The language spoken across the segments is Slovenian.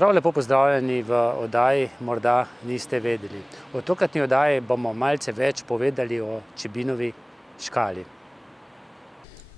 Prav lepo pozdravljeni v oddaji Morda niste vedeli. V tokratni oddaji bomo malce več povedali o Čebinovi škali.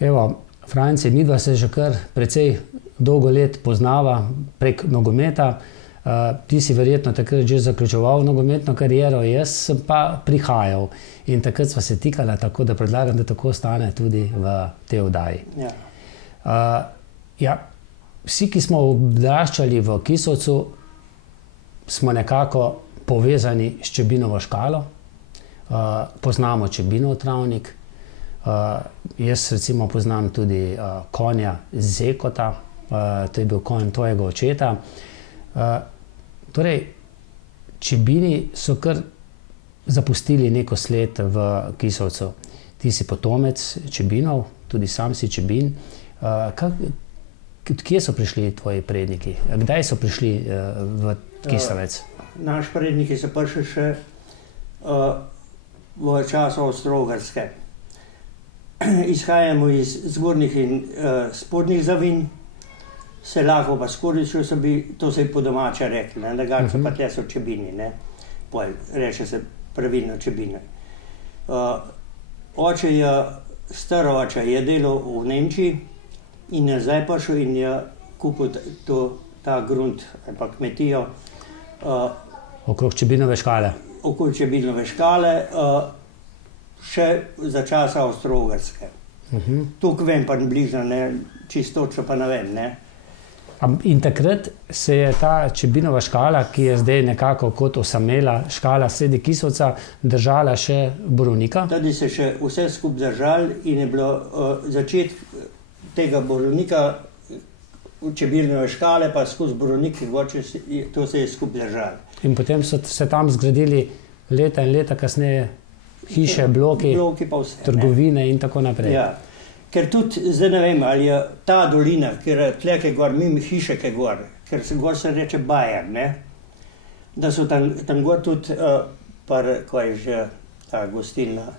Evo, Franci, midva se že kar precej dolgo let poznava prek nogometa. Ti si verjetno takrat že zaključoval nogometno kariero, jaz sem pa prihajal. In takrat sva se tikala, tako da predlagam, da tako ostane tudi v tej oddaji. Vsi, ki smo odraščali v Kisovcu, smo nekako povezani s Čebinovo škalo. Poznamo Čebinov travnik. Jaz recimo poznam tudi konja Zekota, to je bil konj tvojega očeta. Torej, Čebini so kar zapustili neko sled v Kisovcu. Ti si potomec Čebinov, tudi sam si Čebin. Kje so prišli tvoji predniki? Kdaj so prišli v Kisovec? Naši predniki so prišli še v času Avstro-Ogrske. Izhajamo iz zgornjih in spodnjih Zavin, Selakov pa Skoričev, to se je po domače rekli, drugače pa tle so Čebini, reče se pravilno Čebine. Oče je, star oče je delal v Nemčiji in je zdaj prišel in je kupil ta grunt ali pa kmetijo. Okrog Čebinove škale? Okrog Čebinove škale, še za časa Avstro-Ogrske. Tukaj vem pa bližno, čisto točno pa ne vem. In takrat se je ta Čebinova škala, ki je zdaj nekako kot osamela škala sredi Kisovca, držala še Borovnika? Tudi se še vse skupaj držal in je bilo začetek tega Borovnika, Čebinove škale, pa skozi Borovnik, to se je skupaj držalo. In potem so se tam zgradili leta in leta kasneje hiše, bloki, trgovine in tako naprej. Ja, ker tudi, zdaj ne vem, ali je ta dolina, ker je tleke gor, mimo hiše ke gor, ker se gor se reče Bajer, da so tam gor tudi, ko je že ta gostilna,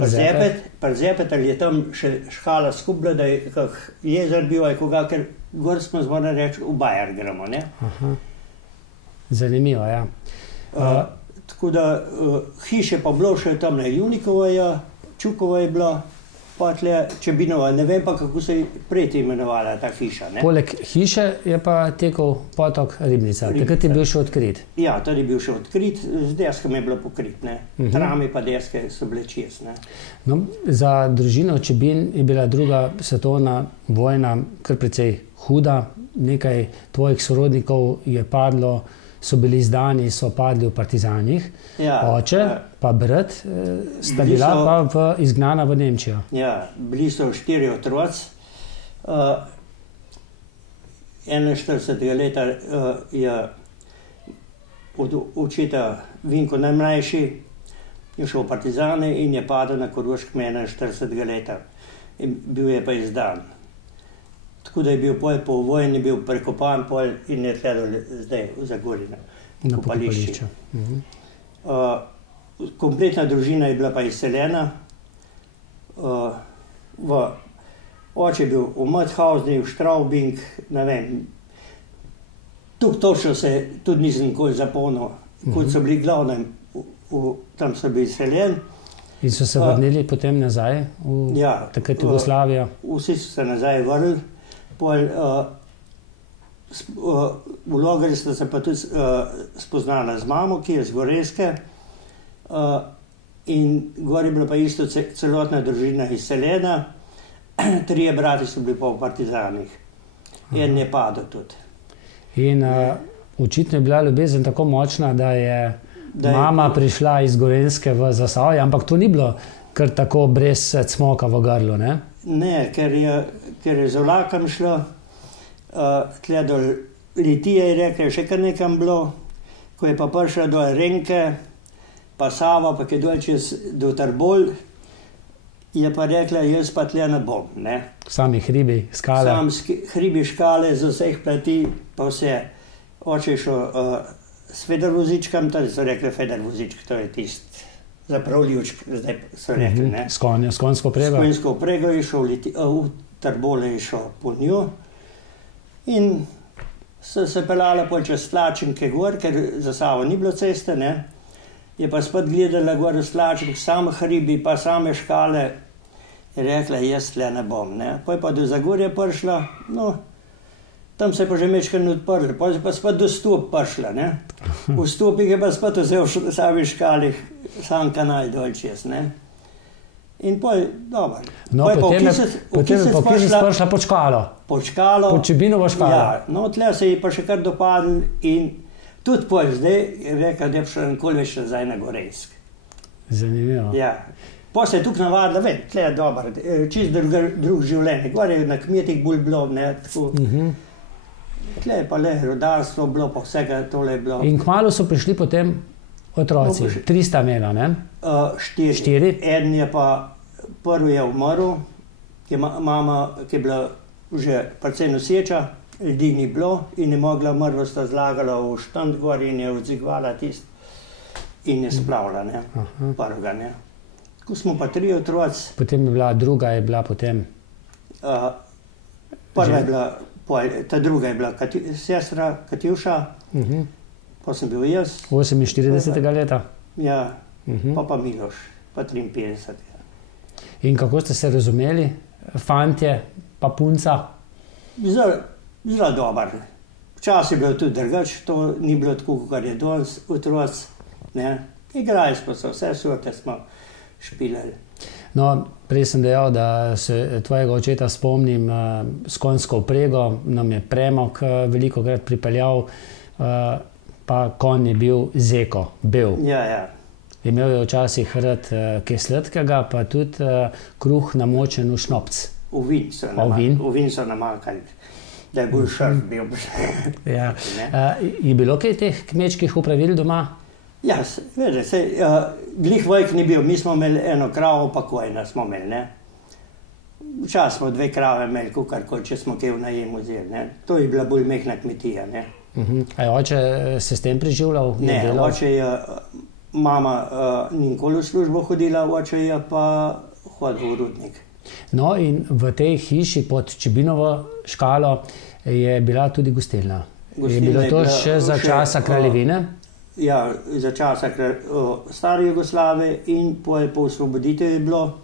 Przepet, ali je tam še škala skupila, da je kak jezer bil, ali koga, ker gor smo zvorili reči, v Bajer gremo, Zanimivo, ja. Tako da hiše pa bilo še tam, Junikova je, Čukova je bila, pa tle Čebinova, ne vem pa, kako se je prej imenovala ta hiša. Poleg hiše je pa tekel potok Ribnica. Takrat je bil še odkrit. Ja, tudi je bil še odkrit, z deskami je bilo pokrit. Trami pa deske so bile čez. Za družino Čebin je bila druga svetovna vojna kar precej huda. Nekaj tvojih sorodnikov je padlo, so bili izdani, so padli v partizanih. Oče pa brat sta bila pa izgnana v Nemčijo. Ja, bili so 4 otroci. 41 leta je od očeta Vinko najmlajši, je šel v partizane in je padel na Koroškem 41 leta. Bil je pa izdan. Tako da je bil po vojni, bil prekopan in je tledal zdaj v Zagorju, na kopališču. Kompletna družina je bila pa izseljena. Oče je bil v Mauthausen, v Straubing, ne vem. Tukaj točno se tudi nisem nikoli zapomnil, kot so bili glavnem, tam so bili izseljeni. In so se vrnili potem nazaj v takrat Jugoslavijo? Vsi so se nazaj vrnili. V Logarju sta se pa tudi spoznala z mamo, ki je z Gorenjske, in gor je bila pa isto celotna družina izseljena. 3 brati so bili pa v partizanih. En je padel tudi. In očitno je bila ljubezen tako močna, da je mama prišla iz Gorenjske v Zasavje, ampak to ni bilo kar tako brez cmoka v grlu, ne? Ne, ker je z vlakom šlo, tle do Litije je rekel, še kar nekam bilo, ko je pa prišla do Renke, pa Sava, pa je dol čez do Trbol, je pa rekla, jaz pa tle ne bom, Sami hribi, skale? Hribi, škale, z vseh plati, pa vse. Oče je šel s Federvozičkam, tudi so rekli Federvozičk, to je tist zapravljučk, zdaj so rekli, S konjsko prego? S konjsko prego je šel v Trbole, je šel po njo in so se peljala pol čez Slačenke gor, ker za Savo ni bilo ceste, ne. Je pa spet gledala gor v Slačenk, same hribi, pa same škale. Je rekla, jaz tle ne bom, ne. Poj pa do Zagorja prišla, no, tam se je pa že mečkano odprli, poj je pa spet do Stop prišla, ne. V Stopih je pa spet vzel v sami škalih, sam kanal dol čez, ne. In poj, dobro. No, potem je prišla pod Škalo. Pod Škalo. Pod Čebinovo škalo. Ja, no, tle se je pa še kar dopadl in tudi poj zdaj je rekel, da je šel nikoli več nazaj na Gorenjsk. Zanimivo. Ja. Pa se je tukaj navadila, tle je dobro, čist drug življenje. Gor je na kmetih bolj bilo, ne, tako. Tle je pa le rodarstvo bilo, pa vsega tole je bilo. In kmalu so prišli potem otroci, 300 imela, ne? 4. Eden je pa, prvi je umrl, ki je mama, ki je bila že precej noseča, ljudi ni bilo in je mogla mrtvo sta zlagala v štand gor in je odzigvala tist in je splavila, ne, prvega, ne. Ko smo pa 3 otroci. Potem je bila, druga je bila potem? Prva je bila, ta druga je bila sestra Katjuša, pa sem bil jaz. 48. leta? Ja, pa Miloš, pa 53. In kako ste se razumeli, fantje pa punca? Zelo dober. Včasih je bilo tudi drugače, to ni bilo tako, kot je danes otroci, ne. Igrali smo se, vse sorte smo špilali. No, prej sem dejal, da se tvojega očeta spomnim s konjsko vprego, nam je premog velikokrat pripeljal, pa konj je bil Zeko, bel. Ja, ja. Imel je včasih rad kaj sladkega, pa tudi kruh namočen v šnopc. V vin so namakali, da je bolj šrf bil. Ja. Je bilo kaj teh kmečkih upravil doma? Ja, vede, glih vojk ni bil, mi smo imeli eno kravo, pa kojna smo imeli, ne. Včasih smo 2 krave imeli, kakorkoli, če smo kaj v najem vzeli, ne. To je bila bolj mehna kmetija, ne. A je oče se s tem preživljal? Ne, oče je, mama ni nikoli v službo hodila, oče je pa hodil v rudnik. No, in v tej hiši pod Čebinovo škalo je bila tudi gostilna. Je bilo to še za časa kraljevine? Ja, za časa stare Jugoslave in po osvoboditvi je bilo.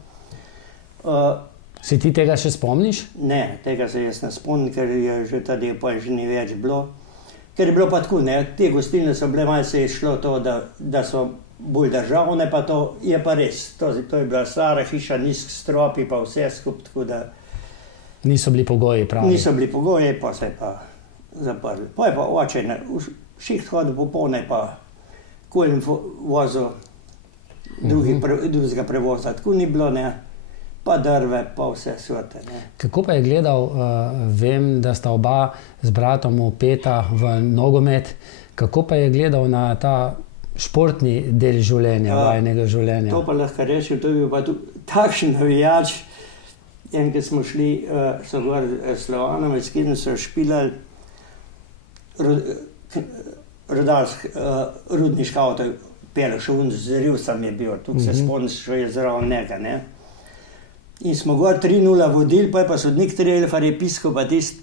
Se ti tega še spomniš? Ne, tega se jaz ne spomnim, ker je že tadi pa že ni več bilo. Ker je bilo pa tako, ne, te gostilne so bile, malo se je šlo to, da so bolj državne, pa to je pa res. To je bila stara hiša, nizk stropi, pa vse skup, tako da... Niso bili pogoji pravi? Niso bili pogoji, pa se je pa zaprli. Pa je pa oče šiht hodil popolne, pa koljem vozil drugega prevoza. Tako ni bilo, ne, pa drve, pa vse sorte, ne. Kako pa je gledal, vem, da sta oba z bratom vpeta v nogomet, kako pa je gledal na ta športni del življenja, vajnega življenja? To pa lahko rečem, to je bil pa takšen navijač. Enkrat smo šli, so gor Slovanom, s katerim so špilali rudniški avto, pelel še zril sem je bil, tukaj se spomnim, še je zraven njega, ne. In smo gor 3:0 vodili, pa sodnik Trelfar je piskal pa tist,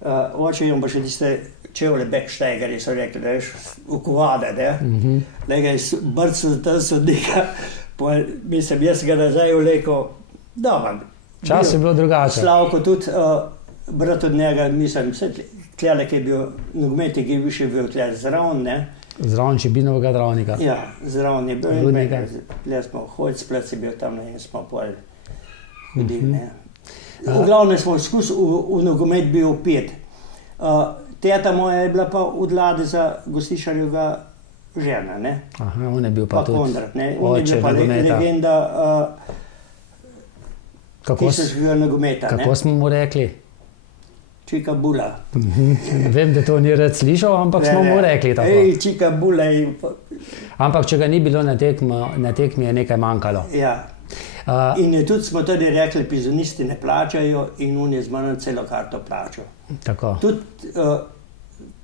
oče jim pa še tiste čevlje Becksteigerji so rekli, da je v kovade, ne. Da ga je brcel ta sodnika, mislim, jaz ga nazaj vlekel, dobro. Čas je bilo drugače. Slavko tudi, brat od njega, mislim, tlele, ki je bil nogometnik, ki je više bil tlele zraven, ne. Zraven Čebinovega Dravnika. Ja, zraven je bil. Rudnika. Tle smo, Holcplec je bil tam, ne, in smo pol hodili, ne. V glavnem smo skus v nogomet bil vpet. Teta moja je bila pa od Lade za Gostišarjevega žena, ne. Aha, on je bil pa tudi Kondrat, ne. On je bil pa legenda tisočega nogometa, ne. Kako smo mu rekli? Čika Bula. Vem, da to ni rad slišal, ampak smo mu rekli tako. Ej, Čika Bula. Ampak če ga ni bilo na tekmi, je nekaj manjkalo. Ja. In tudi smo tudi rekli, pizonisti ne plačajo in on je z mano celo karto plačal. Tako. Tudi,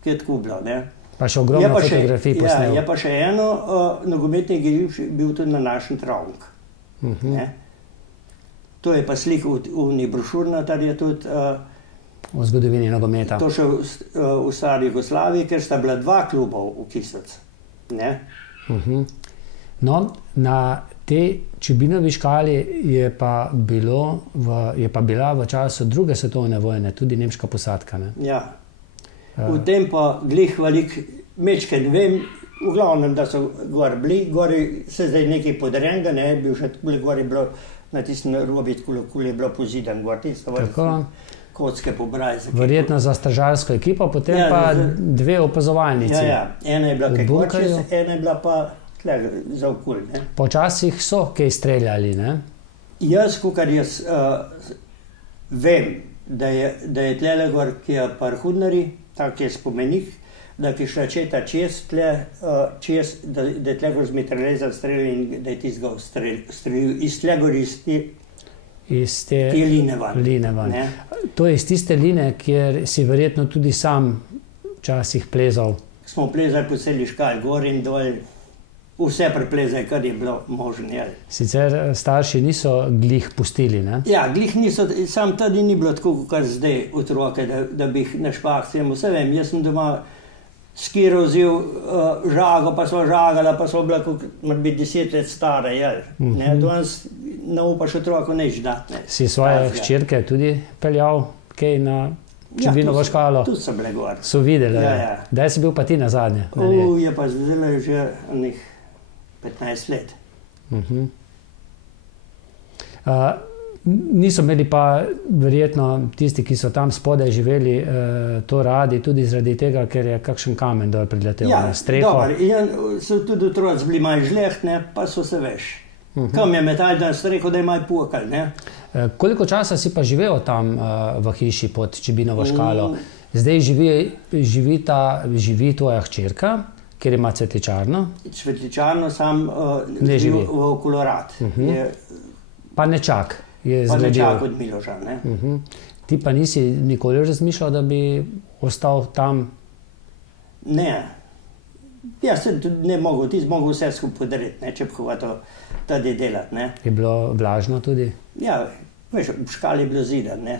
ki je tako bilo, ne. Pa še ogromno fotografij posnel. Ja, je pa še eno, nogometni igrišč bil tudi na našem Travnik. To je pa slik v brošurna, tar je tudi, v zgodovini nogometa. To še v stari Jugoslaviji, ker sta bila 2 klubov v Kisec. No, na tej Čibinovi škali je pa bila v času 2. svetovne vojne tudi nemška posadka, ne? Ja. V tem pa glih velik mečke, ne vem, v glavnem, da so gor bili, gori se zdaj nekaj podrenga, ne, bil še gori bilo na tistem robi, kul je bilo pozidan gor, tisto kocke pobraj. Verjetno za stražarsko ekipo, potem pa 2 opazovalnici. Ja, ena je bila kaj gor čez, ena je bila pa tle za okul, ne. Počasih so kaj streljali, ne? Jaz, kakor jaz vem, da je tlele gor, ki je par Hudnari, tak je spomenik, da ki šla četa čez tle, da je tle gor z mitraljezom streljal in da je tistega streljil iz tle gor iz te line van. To je iz tiste line, kjer si verjetno tudi sam včasih plezal. Smo plezali po celi škali, gor in dol, vse preplezali, kar je bilo možno. Sicer starši niso glih pustili, ne? Ja, glih niso, sam tudi ni bilo tako, kot zdaj otroke, da bi jih na špahcem, vse vem, jaz sem doma skiro vzel žago, pa so žagala, pa so bila, mora biti 10 let stara, ne, danes naupaš otroku neč dati. Si svoje hčerke tudi peljal kaj na Čibinovo škalo? Tu so bile gor. So videli, Kdaj si bil pa ti nazadnje? Je pa zdaj že 15 let. Niso imeli pa verjetno tisti, ki so tam spodaj živeli, to radi, tudi zaradi tega, ker je kakšen kamen dol priletel na streho. Ja, dobro, so tudi otroci bili malo žlehtne, pa so se veš. Kam je metal na streho, da je malo pokal, ne? Koliko časa si pa živel tam v hiši pod Čibinovo škalo? Zdaj živi tvoja hčerka, kjer ima cvetličarno? Cvetličarno sam živi v Kolorad. Pa nečak. Pa nečak od Miloša, ne? Ti pa nisi nikoli razmišljal, da bi ostal tam? Ne. Jaz sem tudi ne mogel, ti si mogel vse skupaj podariti, če bi hotel tudi delati, ne? Je bilo vlažno tudi? Ja, veš, v škali je bilo zidan, ne?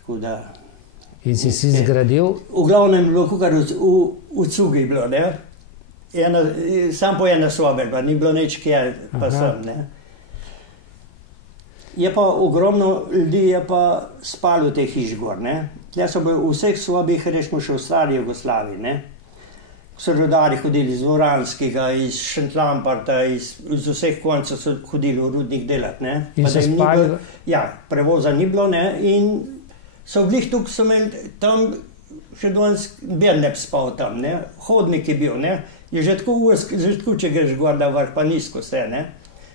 Tako da... In si zgradil? V glavnem je bilo, kakor v cugi bilo, ne? Sam po ena sobe, pa ni bilo nič kje, pa sem, ne? Je pa ogromno ljudi je pa spalo v tej hiši gor, ne. Tle so bili v vseh sobih, rečemo še v stari Jugoslaviji, ne. So rodari hodili iz Voranskega, iz Šentlamparta, iz vseh koncev so hodili v rudnik delati, ne. In so spali? Ja, prevoza ni bilo, ne, in so glih tukaj so imeli tam, še danes ben ne bi spal tam, ne. Hodnik je bil, ne. Je že tako, če greš gor na vrh, pa nizko vse, ne.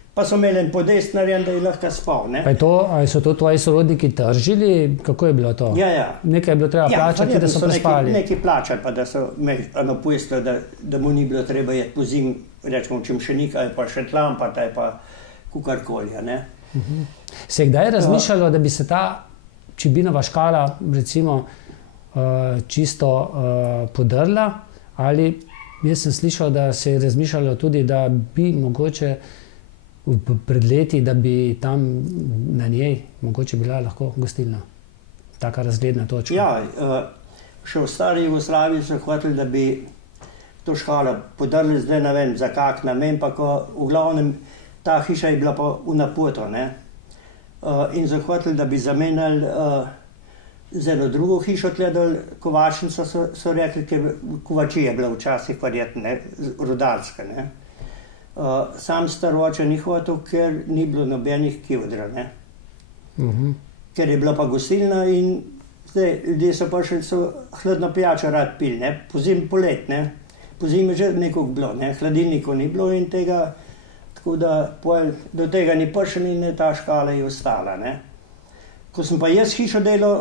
Pa so imeli en podest narejen, da je lahko spal, ne. Ali so to tvoji sorodniki tržili? Kako je bilo to? Ja. Nekaj je bilo treba plačati, da so prespali? Nekaj plačali, pa da so imeli pojestilo, da mu ni bilo treba jeti po zim, rečemo, Čemšenik ali pa Šentlampart ali pa kukarkoli, ne. Se je kdaj razmišljalo, da bi se ta Čibinova škala, recimo, čisto podrla? Ali jaz sem slišal, da se je razmišljalo tudi, da bi mogoče pred leti, da bi tam na njej mogoče bila lahko gostilna. Taka razgledna točka. Ja, še v stari Jugoslaviji so hoteli, da bi to škalo podrli, zdaj ne vem, za kak namen, pa ko v glavnem ta hiša je bila pa v napoto, ne. In so hoteli, da bi zamenjali z eno drugo hišo tle dol, kovačnico so rekli, ker kovačija je bila včasih verjetno, ne, rudarska, ne. Sam staroče ni hotel, ker ni bilo nobenih kivdra, ne. Ker je bila pa gostilna in zdaj ljudje so pa še hladno pijačo rad pili, ne, pozim polet, ne. Pozim je že nekog bilo, ne, hladilnikov ni bilo in tega, tako da do tega ni prišel in ta škala je ostala, ne. Ko sem pa jaz hišo delal,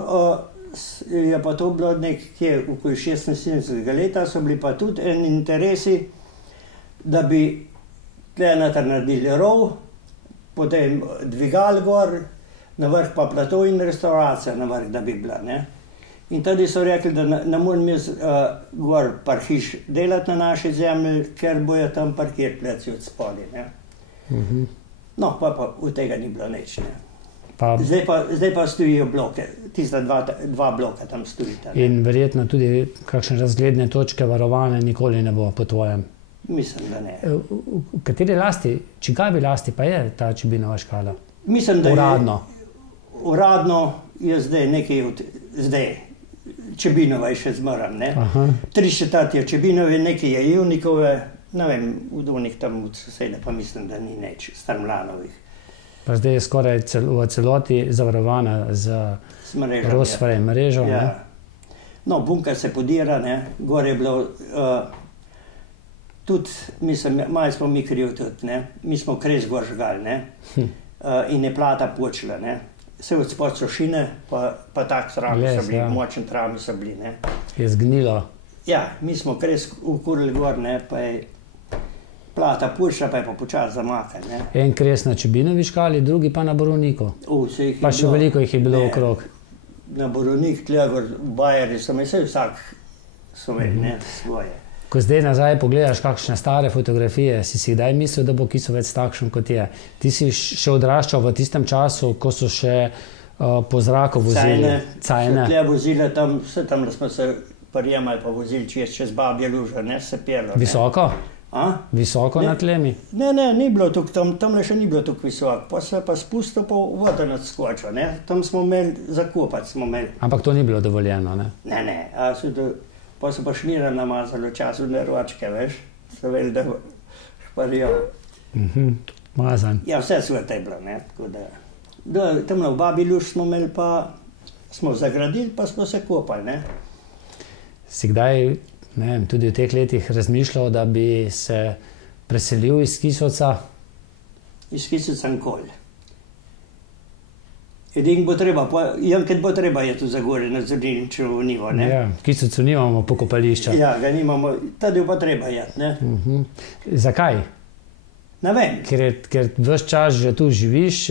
je pa to bilo nekje okoli 76. leta, so bili pa tudi interesi, da bi tle noter naredili rov, potem dvigal gor, na vrh pa plato in restauracija na vrh, da bi bila, ne. In tudi so rekli, da ne morem jaz gor par hiš delati na naši zemlji, ker bojo tam parkirpleci od spodaj, ne. No, pa od tega ni bilo nič, ne. Zdaj pa stojijo bloke, tista dva bloka tam stojita. In verjetno tudi kakšne razgledne točke varovane nikoli ne bo po tvojem. Mislim, da ne. V kateri lasti, čigavi lasti pa je ta Čebinova škala? Mislim, da uradno. Uradno je zdaj nekaj zdaj. Čebinova je še zmoran, ne? 3 šetat je Čebinove, nekaj je Ivnikove, ne vem, v onih tam od sosede, pa mislim, da ni neč, Strmlanovih. Pa zdaj je skoraj v celoti zavarovana z Rosframe mrežo, ne? No, bunker se podira, ne? Gor je bilo tudi, mislim, malo smo mi kriv tudi, ne? Mi smo kres gor žgali, ne? In je plata počela, ne? Vse od spod so šine, pa tak trami so bili, močni trami so bili, ne. Je zgnilo? Ja, mi smo kres ukurili gor, ne, pa je plata pušla, pa je pa počas zamakal, ne. En kres na Čebinovi škali, drugi pa na Borovniku. Pa še veliko jih je bilo okrog. Na Borovnik, tlja gor, bajeri so me, vsak so imeli, ne, svoje. Ko zdaj nazaj pogledaš kakšne stare fotografije, si kdaj mislil, da bo Kisovec takšen, kot je? Ti si še odraščal v tistem času, ko so še po zraku vozili? Cajne. Tle vozile tam, vse tam smo se prijemali pa vozili čez Babje Lužo, ne, se pelo. Visoko? Visoko nad tlemi? Ne, ni bilo tukaj, tamle še ni bilo tukaj visoko, pa se pa spustil pa vodo nadskočil, ne. Tam smo imeli, zakopati smo imeli. Ampak to ni bilo dovoljeno, ne? Ne, pa so pa šmira namazali v času neročke, veš, so veli, da šparijo. Mazan. Ja, vse svete je bilo, ne, tako da. Tamle v Babji Luž smo imeli pa, smo zagradili, pa smo se kopali, ne. Si kdaj, ne vem, tudi v teh letih razmišljal, da bi se preselil iz Kisovca? Iz Kisovca nikoli. Edin bo treba, enkrat bo treba je tu za gore na Zorničevo nivo, ne? Ja, v Kisovcu nimamo pokopališča. Ja, ga nimamo, tady pa treba je, ne? Zakaj? Ne vem. Ker ves čas že tu živiš,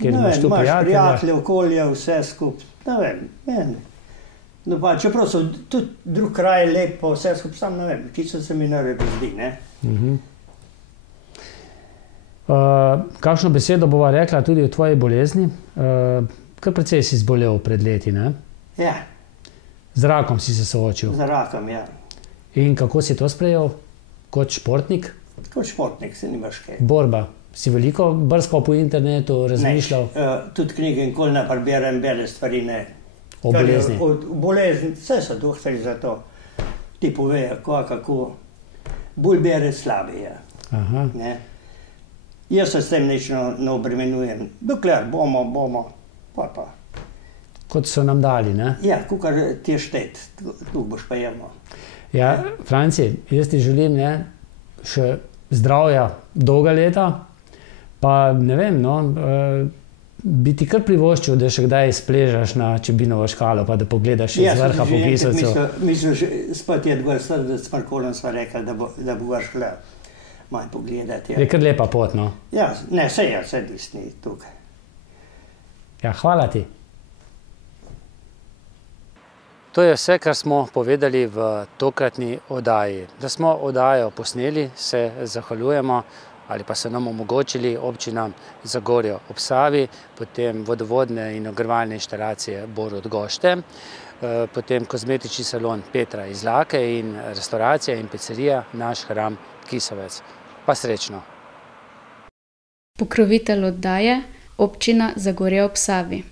ker imaš tu prijatelja? Imaš prijatelje, okolje, vse skup, ne vem, meni. No pa, čeprav so tudi drug kraj lep, pa vse skup, sam ne vem, Kisovec se mi narebi zdi, ne? Kakšno besedo bova rekla tudi o tvoji bolezni? Kar precej si zbolel pred leti, ne? Ja. Z rakom si se soočil? Z rakom, ja. In kako si to sprejel? Kot športnik? Kot športnik, se nimaš kaj. Borba. Si veliko brskal po internetu, razmišljal? Ne, tudi knjige nikoli ne preberem, bele stvari ne. O bolezni? O bolezni, vse so doktori za to. Ti povejo, kako. Bolj bere, slabe je. Ne. Jaz se s tem nič ne obremenujem. Dokler bomo, pa. Kot so nam dali, ne? Ja, kukar ti je štet, tu boš pa jemo. Ja, Franci, jaz ti želim, ne, še zdravja dolga leta, pa ne vem, no, bi ti kar privoščil, da še kdaj spležaš na Čebinovo škalo, pa da pogledaš iz vrha po Kisovcu. Mislim, spet je dgor srdec, s Markolom sva rekla, da bo šla. Malo pogledati. Je kar lepa pot, no? Ja, ne, vse disni tukaj. Ja, hvala ti. To je vse, kar smo povedali v tokratni oddaji. Da smo oddajo posneli, se zahvaljujemo ali pa so nam omogočili občina Zagorje ob Savi, potem vodovodne in ogrevalne inštalacije Borut Gošte, potem kozmetični salon Petra iz Lake in restauracija in picerija Naš hram Kisovec. Pa srečno. Pokrovitelj oddaje občina Zagorje ob Savi.